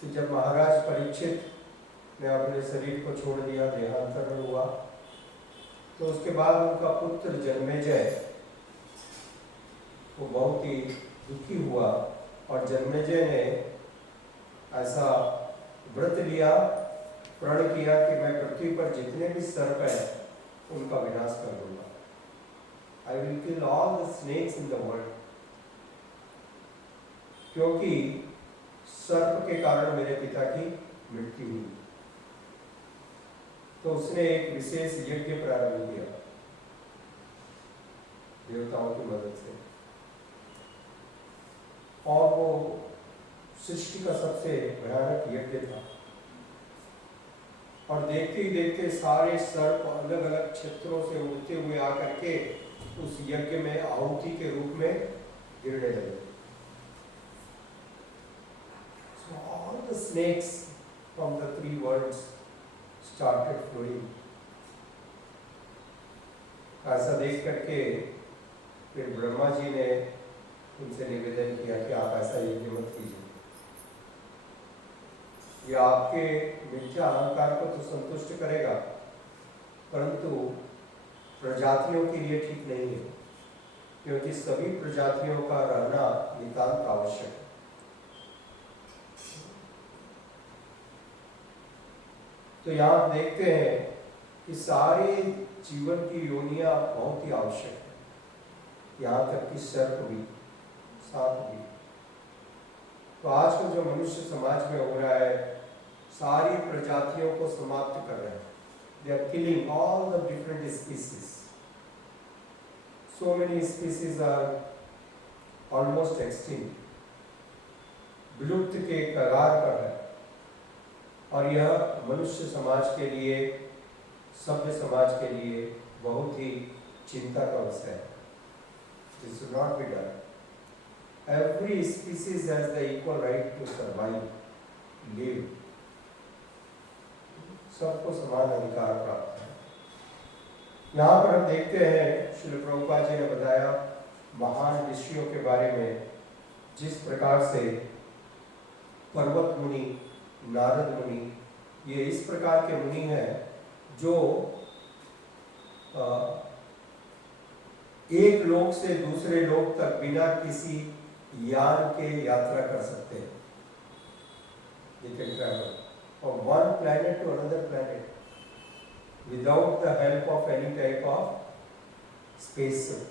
कि जब महाराज परीक्षित ने अपने शरीर को छोड़ दिया, देहांतरण हुआ, तो उसके बाद उनका पुत्र जन्मेजय वो बहुत ही दुखी हुआ और जन्मेजय ने ऐसा व्रत लिया, प्रण किया कि मैं पृथ्वी पर जितने भी सर्प हैं उनका विनाश कर दूंगा। I will kill all the snakes in the world, क्योंकि सर्प के कारण मेरे पिता की मृत्यु हुई। तो उसने एक विशेष यज्ञ प्रारंभ किया देवताओं की मदद से, और वो सृष्टि का सबसे भयानक यज्ञ था। और देखते ही देखते सारे सर्प अलग अलग क्षेत्रों से उड़ते हुए आकर के उस यज्ञ में आहुति के रूप में गिरने लगे। So all the snakes from the three worlds started flowing. ऐसा देख करके फिर ब्रह्मा जी ने उनसे निवेदन किया कि आप ऐसा यज्ञ मत कीजिए, ये आपके मिथ्या अहंकार को तो संतुष्ट करेगा, परंतु प्रजातियों के लिए ठीक नहीं है, क्योंकि सभी प्रजातियों का रहना नितांत आवश्यक है। तो यहाँ देखते हैं कि सारे जीवन की योनियां बहुत ही आवश्यक है, यहाँ तक कि सर्प भी, सांप भी। तो आजकल जो मनुष्य समाज में हो रहा है, सारी प्रजातियों को समाप्त कर रहे हैं। They are killing all the different species. So many species are almost extinct. विलुप्त के कगार पर है, और यह मनुष्य समाज के लिए, सभ्य समाज के लिए बहुत ही चिंता का विषय है। This should not be done. Every species has the equal right to survive, live. सबको समान अधिकार प्राप्त है। यहाँ पर हम देखते हैं श्रील प्रभुपाद जी ने बताया महान ऋषियों के बारे में, जिस प्रकार से पर्वत मुनि, नारद मुनि, ये इस प्रकार के मुनि हैं जो एक लोक से दूसरे लोक तक बिना किसी यान के यात्रा कर सकते हैं। They can travel from one planet to another planet without the help of any type of spaceship.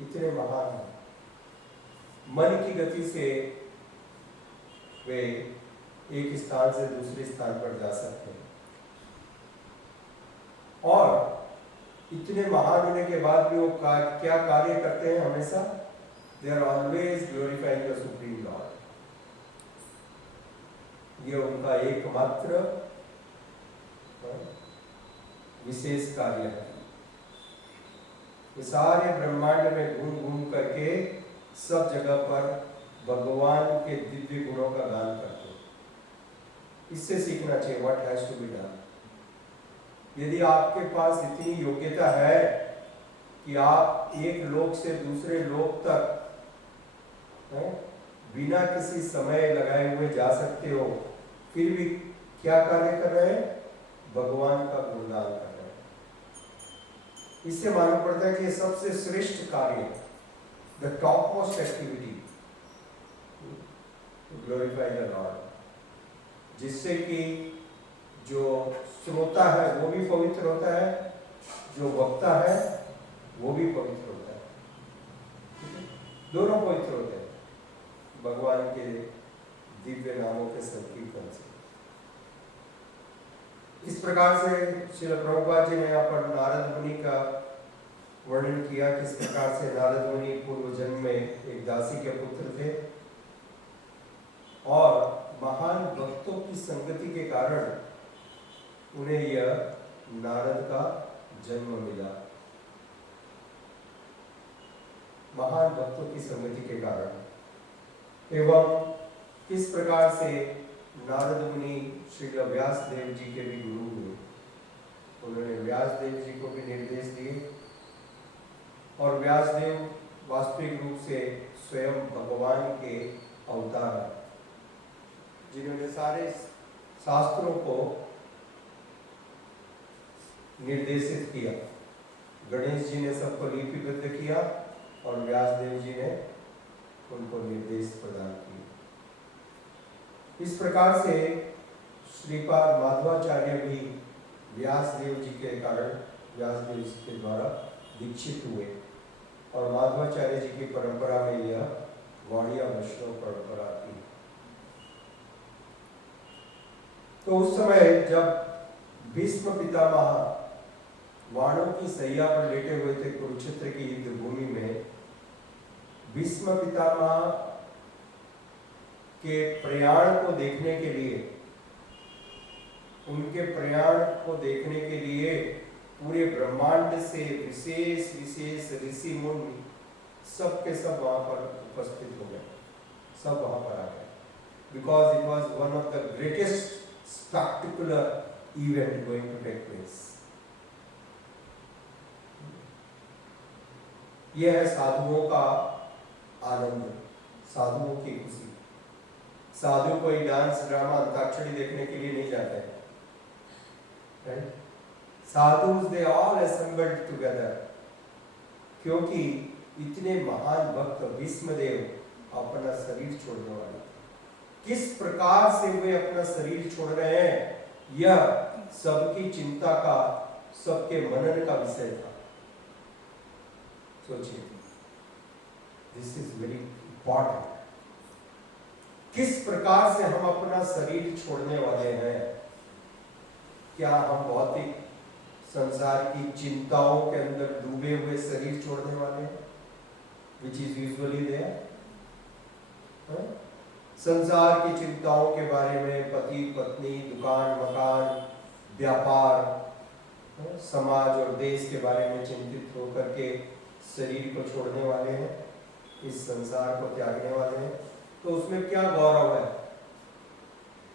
इतने महान हैं। मन की गति से वे एक स्थान से दूसरे स्थान पर जा सकते हैं, और इतने महान होने के बाद भी वो क्या कार्य करते हैं? हमेशा they are always glorifying the Supreme Lord. ये उनका एकमात्र विशेष कार्य है। ये सारे ब्रह्मांड में घूम घूम करके सब जगह पर भगवान के दिव्य गुणों का गान करते हैं। इससे सीखना चाहिए what has to be done. यदि आपके पास इतनी योग्यता है कि आप एक लोक से दूसरे लोक तक बिना किसी समय लगाए हुए जा सकते हो, फिर भी क्या कार्य कर रहे हैं? भगवान का गुणगान कर रहे हैं। इससे मालूम पड़ता है कि ये सबसे श्रेष्ठ कार्य, the top most activity to glorify the Lord, जिससे कि जो श्रोता है वो भी पवित्र होता है, जो वक्ता है वो भी पवित्र होता है, दोनों पवित्र होते हैं भगवान के दिव्य नामों के संकीर्तन से। इस प्रकार से श्रील प्रभुपाद जी ने यहाँ पर नारद मुनि का वर्णन किया, किस प्रकार से नारद मुनि पूर्व जन्म में एक दासी के पुत्र थे, और महान भक्तों की संगति के कारण उन्हें यह नारद का जन्म मिला। महान भक्तों की संगति के कारण। एवं किस प्रकार से नारद मुनि श्री व्यास देव जी के भी गुरु हुए। उन्होंने व्यास देव जी को भी निर्देश दिए, और व्यास देव वास्तविक रूप से स्वयं भगवान के अवतार हैं। जिन्होंने सारे शास्त्रों को निर्देशित किया। गणेश जी ने सबको लिपिबद्ध किया और व्यासदेव जी ने उनको निर्देश प्रदान किए। इस प्रकार से श्रीपाद माधवाचार्य भी व्यासदेव जी के कारण, व्यासदेव जी के द्वारा दीक्षित हुए और माधवाचार्य जी की परंपरा में यह गौड़िया वैष्णव परंपरा थी। तो उस समय जब भीष्म पितामह वाणों की सैया पर लेटे हुए थे कुरुक्षेत्र की युद्ध भूमि में, भीष्म पितामह के प्रयाण को देखने के लिए, उनके प्रयाण को देखने के लिए पूरे ब्रह्मांड से विशेष विशेष ऋषि मुनि सब के सब वहां पर उपस्थित हो गए, सब वहां पर आ गए, because it was one of the greatest spectacular event going to take place. यह है साधुओं का आनंद, साधुओं की खुशी। साधु कोई डांस ड्रामा अंताक्षरी देखने के लिए नहीं जाते हैं, right? Sadhus they all assembled together, क्योंकि इतने महान भक्त भीष्मदेव अपना शरीर छोड़ने वाले, किस प्रकार से वे अपना शरीर छोड़ रहे हैं, यह सबकी चिंता का, सबके मनन का विषय था। सोचिए, दिस इज वेरी इंपॉर्टेंट। किस प्रकार से हम अपना शरीर छोड़ने वाले हैं? क्या हम भौतिक संसार की चिंताओं के अंदर डूबे हुए शरीर छोड़ने वाले हैं, विच इज यूजुअली देयर? संसार की चिंताओं के बारे में, पति पत्नी, दुकान मकान, व्यापार, समाज और देश के बारे में चिंतित होकर के शरीर को छोड़ने वाले हैं, इस संसार को त्यागने वाले हैं। तो उसमें क्या गौरव है?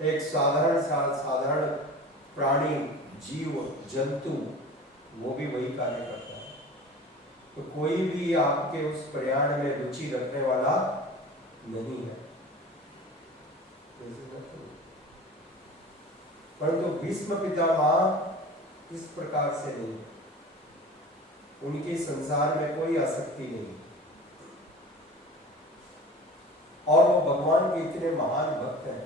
एक साधारण प्राणी, जीव, जंतु, वो भी वही कार्य करता है। तो कोई भी आपके उस प्रयाण में रुचि रखने वाला नहीं है, परंतु भीष्म पितामह इस प्रकार से नहीं, उनके संसार में कोई आसक्ति नहीं, और वो भगवान के इतने महान भक्त हैं।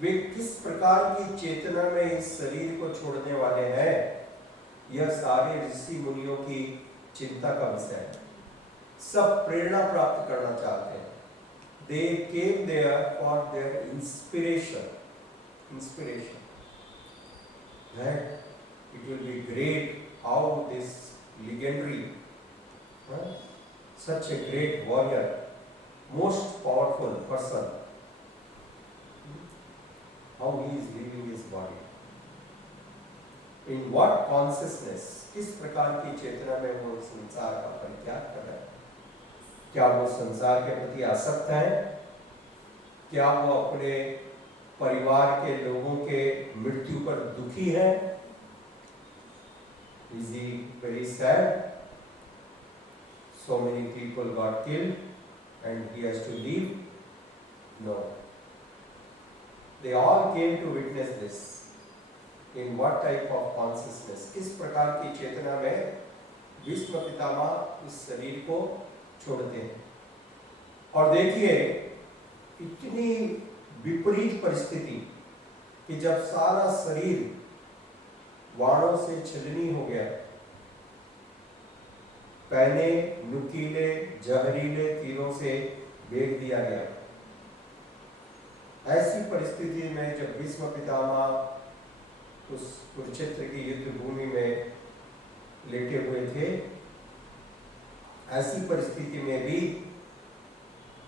वे किस प्रकार की चेतना में इस शरीर को छोड़ने वाले हैं, यह सारे ऋषि मुनियों की चिंता का विषय है। सब प्रेरणा प्राप्त करना चाहते हैं। They came there for their inspiration. That it will be great how this legendary, such a great warrior, most powerful person, how he is leaving his body. In what consciousness, किस प्रकार की चेतना में वो संसार का परित्याग कर रहे हैं? क्या वो संसार के प्रति आसक्त हैं? क्या वो अपने परिवार के लोगों के मृत्यु पर दुखी हैं? Is he very sad? So many people got killed and he has to leave? No. They all came to witness this. In what type of consciousness? किस प्रकार की चेतना में भीष्म पितामह इस शरीर को छोड़ते हैं? और देखिए, इतनी विपरीत परिस्थिति कि जब सारा शरीर वाणों से छलनी हो गया, पहने नुकीले जहरीले तीरों से बेच दिया गया, ऐसी परिस्थिति में जब भीष्म पितामह उस कुरुक्षेत्र की युद्ध भूमि में लेटे हुए थे, ऐसी परिस्थिति में भी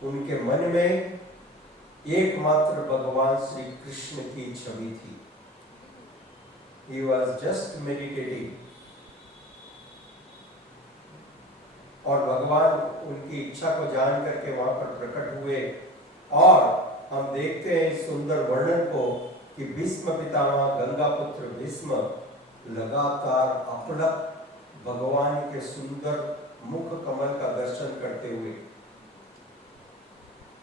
उनके मन में एकमात्र भगवान श्री कृष्ण की छवि थी। He was just meditating, और भगवान उनकी इच्छा को जान करके वहां पर प्रकट हुए। और हम देखते हैं इस सुंदर वर्णन को कि भीष्म पितामह गंगा पुत्र भीष्म लगातार अपलक भगवान के सुंदर मुख कमल का दर्शन करते हुए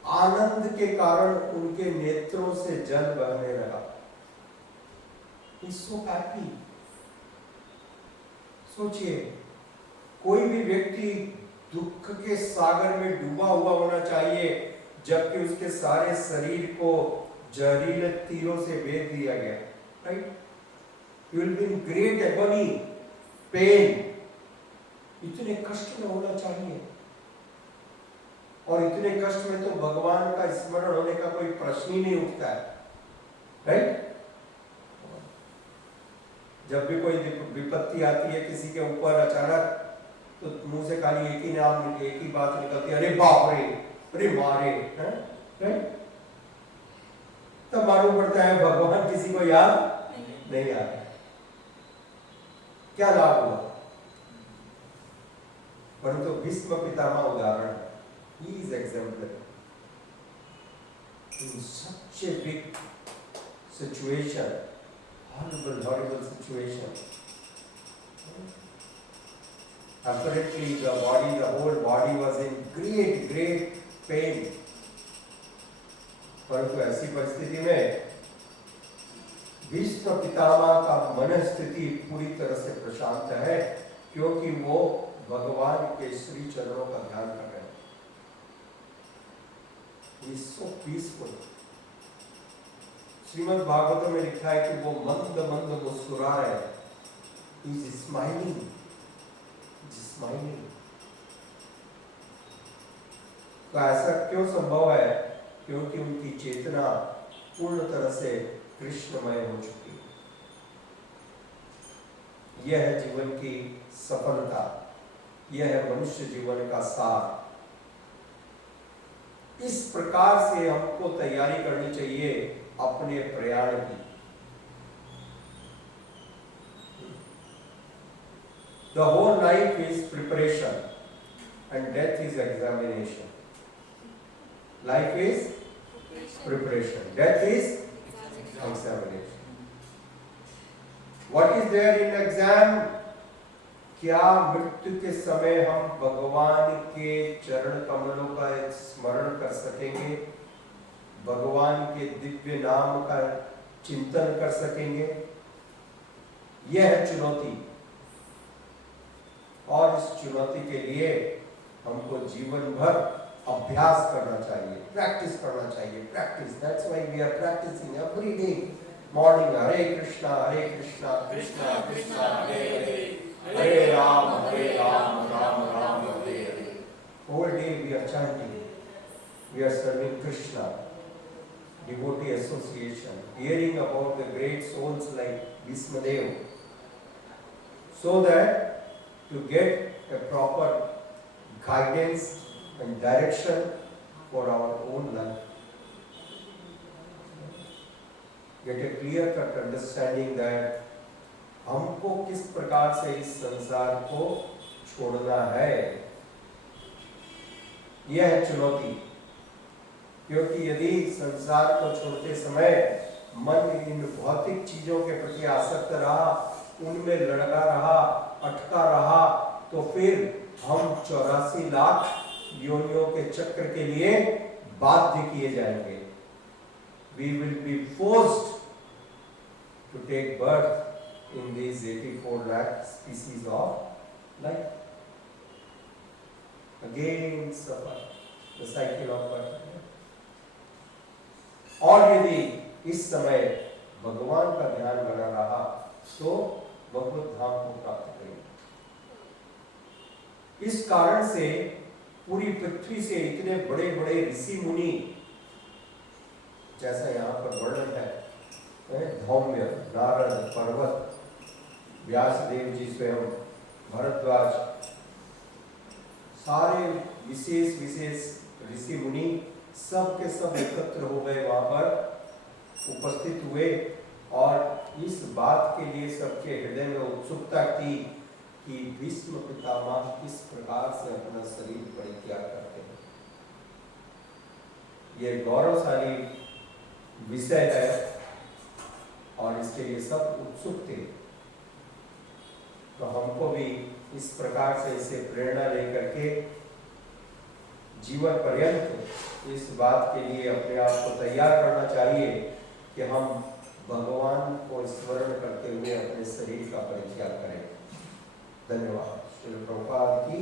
आनंद के कारण उनके नेत्रों से जल बहने लगा। He's so happy। सोचिए, कोई भी व्यक्ति दुख के सागर में डूबा हुआ होना चाहिए, जबकि उसके सारे शरीर को जहरीले तीरों से भेद दिया गया, right? He will be in great agony, pain। इतने कष्ट में होना चाहिए, और इतने कष्ट में तो भगवान का स्मरण होने का कोई प्रश्न ही नहीं उठता है, राइट? जब भी कोई विपत्ति आती है किसी के ऊपर अचानक, तो मुंह से खाली एक ही नाम, एक ही बात निकलती है, अरे बाप रे, अरे मारे, राइट? तब मालूम पड़ता है भगवान किसी को याद नहीं आता। क्या लाभ हुआ? परंतु भीष्म पितामह उदाहरण है। He is exemplary in such a big situation, horrible situation. Apparently the whole body was in great pain। परंतु ऐसी परिस्थिति में भीष्म पितामह का मनस्थिति पूरी तरह से प्रशांत है, क्योंकि वो भगवान के श्री चरणों का ध्यान कर रहे हैं। He is so peaceful। Shrimad Bhagavat में लिखा है कि वो मंद मंद मुस्कुरा रहे हैं। He is smiling। तो ऐसा क्यों संभव है? क्योंकि उनकी चेतना पूर्ण तरह से कृष्णमय हो चुकी है। यह है जीवन की सफलता, यह है मनुष्य जीवन का सार। इस प्रकार से हमको तैयारी करनी चाहिए अपने प्रयाण की। The whole life is preparation and death is examination। Life is preparation, death is examination। What is there in exam? क्या मृत्यु के समय हम भगवान के चरण कमलों का स्मरण कर सकेंगे, भगवान के दिव्य नाम का चिंतन कर सकेंगे? यह है चुनौती, और इस चुनौती के लिए हमको जीवन भर अभ्यास करना चाहिए, प्रैक्टिस करना चाहिए। Practice, that's why we are practising every day morning. Hare Krishna Krishna Krishna Hare Hare, Hare Ram Ram Ram Hare Hare. Whole day we are chanting, we are serving Krishna, devotee association, hearing about the great souls like Bhismadeva, so that to get a proper guidance and direction for our own life, get a clear-cut understanding that हमको किस प्रकार से इस संसार को छोड़ना है। यह है चुनौती, क्योंकि यदि संसार को छोड़ते समय मन इन भौतिक चीजों के प्रति आसक्त रहा, उनमें लड़का रहा, अटका रहा, तो फिर हम 84 लाख योनियों के चक्र के लिए बाध्य किए जाएंगे। We will be forced to take birth in these 84 lakh species of life, again suffer the cycle of birth। और यदि इस समय भगवान का ध्यान बना रहा तो भगवत धाम को प्राप्त करेंगे। इस कारण से पूरी पृथ्वी से इतने बड़े बड़े ऋषि मुनि, जैसा यहाँ पर वर्णन है, धौम्य, नारद, पर्वत, व्यासदेव जी स्वयं, भरद्वाज, सारे विशेष ऋषि मुनि सब के सब एकत्र हो गए, वहां पर उपस्थित हुए, और इस बात के लिए सबके हृदय में उत्सुकता थी कि भीष्म पितामह किस प्रकार से अपना शरीर परित्याग करते हैं। यह गौरवशाली विषय है और इसके लिए सब उत्सुक थे। तो हमको भी इस प्रकार से इसे प्रेरणा लेकर के जीवन पर्यंत इस बात के लिए अपने आप को तैयार करना चाहिए कि हम भगवान को स्मरण करते हुए अपने शरीर का परित्याग करें। धन्यवाद। श्री प्रभुपाद की